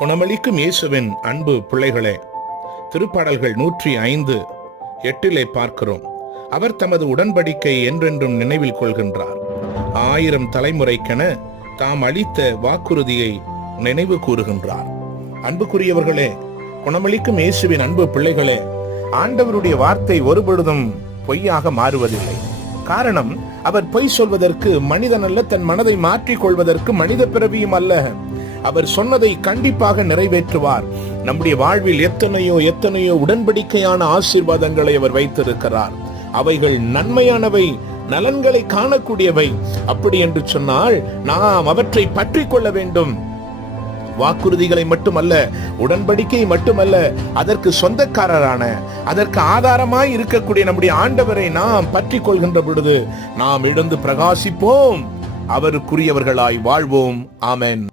குணமளிக்கும் இயேசுவின் அன்பு பிள்ளைகளே திருப்பாடல்கள் நூற்றி ஐந்து எட்டிலே பார்க்கிறோம். அவர் தமது உடன்படிக்கை என்றென்றும் நினைவில் கொள்கின்றார். ஆயிரம் தலைமுறைக்கென தாம் அளித்த வாக்குறுதியை நினைவு கூறுகின்றார். அன்புக்குரியவர்களே குணமளிக்கும் இயேசுவின் அன்பு பிள்ளைகளே ஆண்டவருடைய வார்த்தை ஒருபொழுதும் பொய்யாக மாறுவதில்லை. காரணம் அவர் பொய் சொல்வதற்கு மனிதன் அல்ல தன் மனதை மாற்றிக் கொள்வதற்கு மனித பிறவியும் அல்ல. அவர் சொன்னதை கண்டிப்பாக நிறைவேற்றுவார். நம்முடைய வாழ்வில் எத்தனையோ எத்தனையோ உடன்படிக்கையான ஆசீர்வாதங்களை அவர் வைத்திருக்கிறார். அவைகள் நன்மையானவை நலன்களை காணக்கூடியவை. அப்படி என்று சொன்னால் நாம் அவற்றை பற்றி கொள்ள வேண்டும். வாக்குறுதிகளை மட்டுமல்ல உடன்படிக்கை மட்டுமல்ல அதற்கு சொந்தக்காரரான அதற்கு ஆதாரமாய் இருக்கக்கூடிய நம்முடைய ஆண்டவரை நாம் பற்றி கொள்கின்ற பொழுது நாம் எழுந்து பிரகாசிப்போம். அவருக்குரியவர்களாய் வாழ்வோம். ஆமென்.